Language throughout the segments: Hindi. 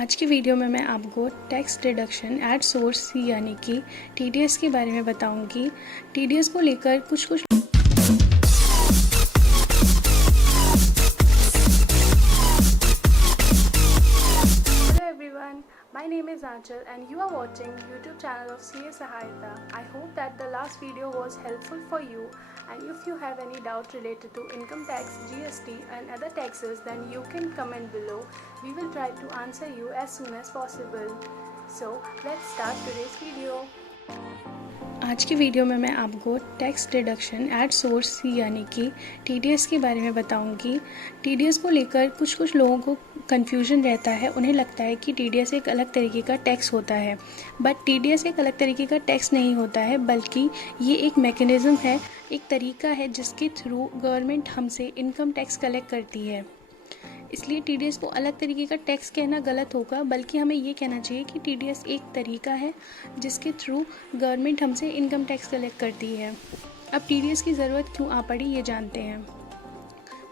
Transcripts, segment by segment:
आज की वीडियो में मैं आपको टैक्स डिडक्शन एट सोर्स यानी कि टीडीएस के बारे में बताऊंगी। टीडीएस को लेकर कुछ My name is Anchal and you are watching YouTube channel of CA Sahayata. I hope that the last video was helpful for you, and if you have any doubt related to income tax, GST and other taxes, then you can comment below. We will try to answer you as soon as possible. So let's start today's video. आज की वीडियो में मैं आपको टैक्स डिडक्शन एट सोर्स यानी कि टीडीएस के बारे में बताऊंगी। टीडीएस को लेकर कुछ लोगों को कन्फ्यूजन रहता है। उन्हें लगता है कि टीडीएस एक अलग तरीके का टैक्स होता है, बट टीडीएस एक अलग तरीके का टैक्स नहीं होता है, बल्कि ये एक मैकेनिज़्म है, एक तरीका है जिसके थ्रू गवर्नमेंट हमसे इनकम टैक्स कलेक्ट करती है। इसलिए टीडीएस को अलग तरीके का टैक्स कहना गलत होगा, बल्कि हमें ये कहना चाहिए कि टीडीएस एक तरीका है जिसके थ्रू गवर्नमेंट हमसे इनकम टैक्स कलेक्ट करती है। अब टीडीएस की ज़रूरत क्यों आ पड़ी ये जानते हैं।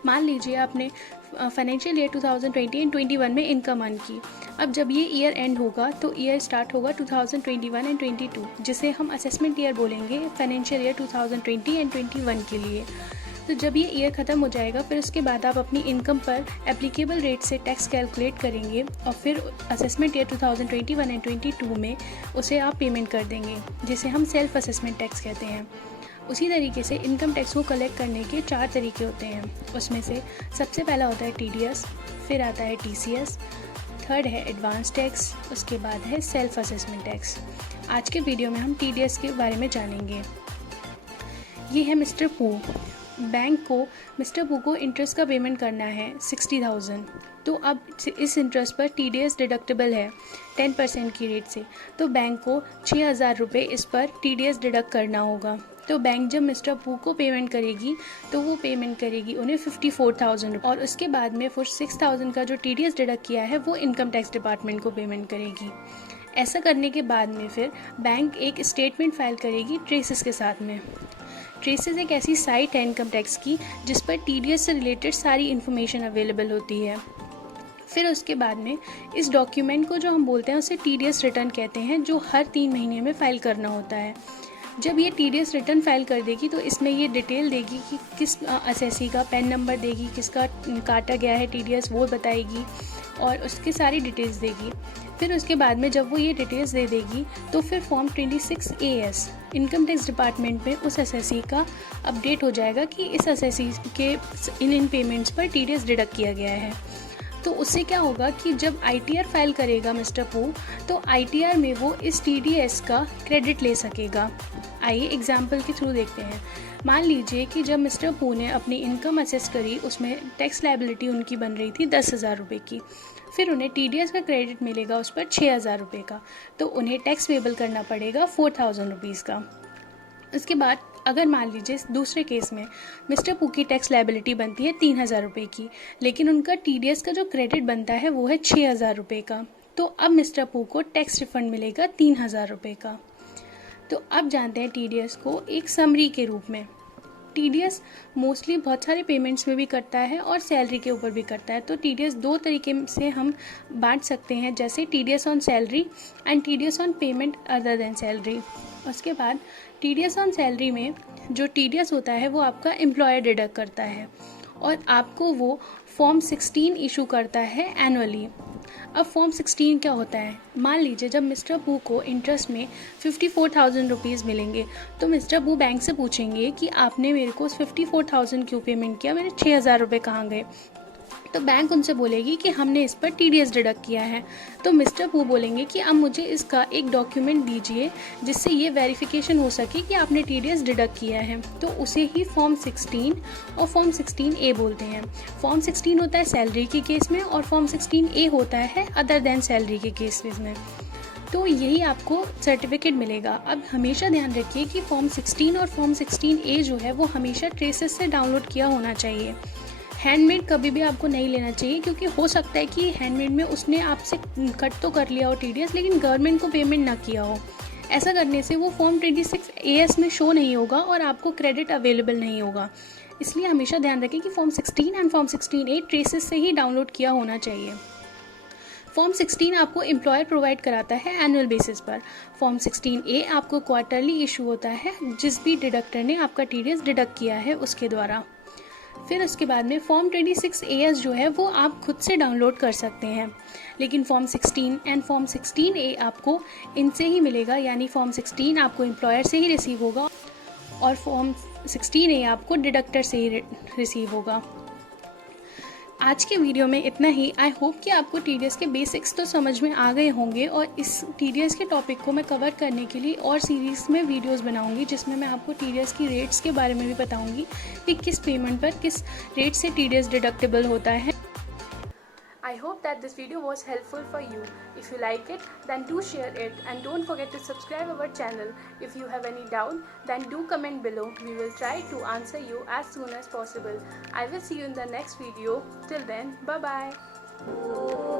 मान लीजिए आपने फाइनेंशियल ईयर 2020 एंड 21 में इनकम अर्न की। अब जब ये ईयर एंड होगा तो ईयर स्टार्ट होगा 2021 एंड 22, जिसे हम असेसमेंट ईयर बोलेंगे फाइनेंशियल ईयर 2020 एंड 21 के लिए। तो जब ये ईयर ख़त्म हो जाएगा, फिर उसके बाद आप अपनी इनकम पर एप्लीकेबल रेट से टैक्स कैलकुलेट करेंगे और फिर असेसमेंट ईयर 2021 एंड 22 में उसे आप पेमेंट कर देंगे, जिसे हम सेल्फ असेसमेंट टैक्स कहते हैं। उसी तरीके से इनकम टैक्स को कलेक्ट करने के 4 तरीके होते हैं। उसमें से सबसे पहला होता है टीडीएस, फिर आता है टीसीएस, थर्ड है एडवांस टैक्स, उसके बाद है सेल्फ असेसमेंट टैक्स। आज के वीडियो में हम टीडीएस के बारे में जानेंगे। ये है मिस्टर पू। बैंक को मिस्टर पू को इंटरेस्ट का पेमेंट करना है 60,000। तो अब इस इंटरेस्ट पर टीडीएस डिडक्टेबल है 10% की रेट से, तो बैंक को 6,000 रुपये इस पर टीडीएस डिडक्ट करना होगा। तो बैंक जब मिस्टर पू को पेमेंट करेगी तो वो पेमेंट करेगी उन्हें 54,000, और उसके बाद में 6,000 का जो टीडीएस डिडक्ट किया है वो इनकम टैक्स डिपार्टमेंट को पेमेंट करेगी। ऐसा करने के बाद में फिर बैंक एक स्टेटमेंट फाइल करेगी ट्रेसेस के साथ में। ट्रेसेस एक ऐसी साइट है इनकम टैक्स की जिस पर टीडीएस से रिलेटेड सारी इन्फॉर्मेशन अवेलेबल होती है। फिर उसके बाद में इस डॉक्यूमेंट को जो हम बोलते हैं उसे टीडीएस रिटर्न कहते हैं, जो हर 3 महीने में फ़ाइल करना होता है। जब ये टीडीएस रिटर्न फाइल कर देगी तो इसमें ये डिटेल देगी कि किस असेसी का पैन नंबर देगी, किसका काटा गया है टीडीएस वो बताएगी, और उसकी सारी डिटेल्स देगी। फिर उसके बाद में जब वो ये डिटेल्स दे देगी तो फिर form 26 AS income tax department में उस असेसी का अपडेट हो जाएगा कि इस असेसी के इन पेमेंट्स पर टीडीएस डिडक्ट किया गया है। तो उससे क्या होगा कि जब ITR फाइल करेगा मिस्टर पू, तो ITR में वो इस TDS का क्रेडिट ले सकेगा। आइए एग्जाम्पल के थ्रू देखते हैं। मान लीजिए कि जब मिस्टर पू ने अपनी इनकम असेस करी, उसमें टैक्स लायबिलिटी उनकी बन रही थी 10,000 रुपये की। फिर उन्हें TDS का क्रेडिट मिलेगा उस पर 6,000 रुपये का, तो उन्हें टैक्स पेबल करना पड़ेगा 4,000 रुपीज़ का। उसके बाद अगर मान लीजिए दूसरे केस में मिस्टर पू की टैक्स लायबिलिटी बनती है 3,000 रुपये की, लेकिन उनका TDS का जो क्रेडिट बनता है वो है 6,000 रुपये का। तो अब मिस्टर पू को टैक्स रिफंड मिलेगा 3,000 रुपये का। तो अब जानते हैं टीडीएस को एक समरी के रूप में। टीडीएस मोस्टली बहुत सारे पेमेंट्स में भी करता है और सैलरी के ऊपर भी करता है। तो टीडीएस 2 तरीके से हम बांट सकते हैं, जैसे TDS on salary and TDS on payment other than salary. उसके बाद टीडीएस ऑन सैलरी में जो टीडीएस होता है वो आपका एम्प्लॉयर डिडक्ट करता है, और आपको वो फॉर्म 16 इशू करता है एनुअली। अब फॉर्म 16 क्या होता है? मान लीजिए जब मिस्टर पू को इंटरेस्ट में 54,000 रुपीज़ मिलेंगे, तो मिस्टर पू बैंक से पूछेंगे कि आपने मेरे को 54,000 क्यों पेमेंट किया, मेरे 6,000 रुपये कहाँ गए? तो बैंक उनसे बोलेगी कि हमने इस पर टीडीएस डिडक्ट किया है। तो मिस्टर पू बोलेंगे कि अब मुझे इसका एक डॉक्यूमेंट दीजिए जिससे ये वेरिफिकेशन हो सके कि आपने टीडीएस डिडक्ट किया है। तो उसे ही फॉर्म 16 और फॉर्म 16A बोलते हैं। फॉर्म 16 होता है सैलरी के केस में, और फॉर्म 16A होता है अदर देन सैलरी के केसेस में। तो यही आपको सर्टिफिकेट मिलेगा। अब हमेशा ध्यान रखिए कि फॉर्म 16 और फॉर्म 16A जो है वो हमेशा ट्रेसेस से डाउनलोड किया होना चाहिए। हैंडमेड कभी भी आपको नहीं लेना चाहिए, क्योंकि हो सकता है कि हैंडमेड में उसने आपसे कट तो कर लिया हो टीडीएस, लेकिन गवर्नमेंट को पेमेंट ना किया हो। ऐसा करने से वो फॉर्म 26 AS में शो नहीं होगा और आपको क्रेडिट अवेलेबल नहीं होगा। इसलिए हमेशा ध्यान रखें कि form 16 and form 16A traces से ही डाउनलोड किया होना चाहिए। फॉर्म 16 आपको एम्प्लॉयर प्रोवाइड कराता है एनुअल बेसिस पर। फॉर्म 16A आपको क्वार्टरली इशू होता है जिस भी डिडक्टर ने आपका TDS डिडक्ट किया है उसके द्वारा। फिर उसके बाद में फॉर्म 26AS जो है वो आप खुद से डाउनलोड कर सकते हैं, लेकिन फॉर्म 16 एंड फॉर्म 16A आपको इनसे ही मिलेगा, यानी फॉर्म 16 आपको एम्प्लॉयर से ही रिसीव होगा और फॉर्म 16A आपको डिडक्टर से ही रिसीव होगा। आज के वीडियो में इतना ही। आई होप कि आपको TDS के बेसिक्स तो समझ में आ गए होंगे और इस TDS के टॉपिक को मैं कवर करने के लिए और सीरीज़ में वीडियोस बनाऊंगी जिसमें मैं आपको TDS की रेट्स के बारे में भी बताऊंगी कि किस पेमेंट पर किस रेट से TDS डिडक्टेबल होता है। I hope that this video was helpful for you. If you like it, then do share it and don't forget to subscribe our channel. If you have any doubt, then do comment below. We will try to answer you as soon as possible. I will see you in the next video. Till then, bye bye.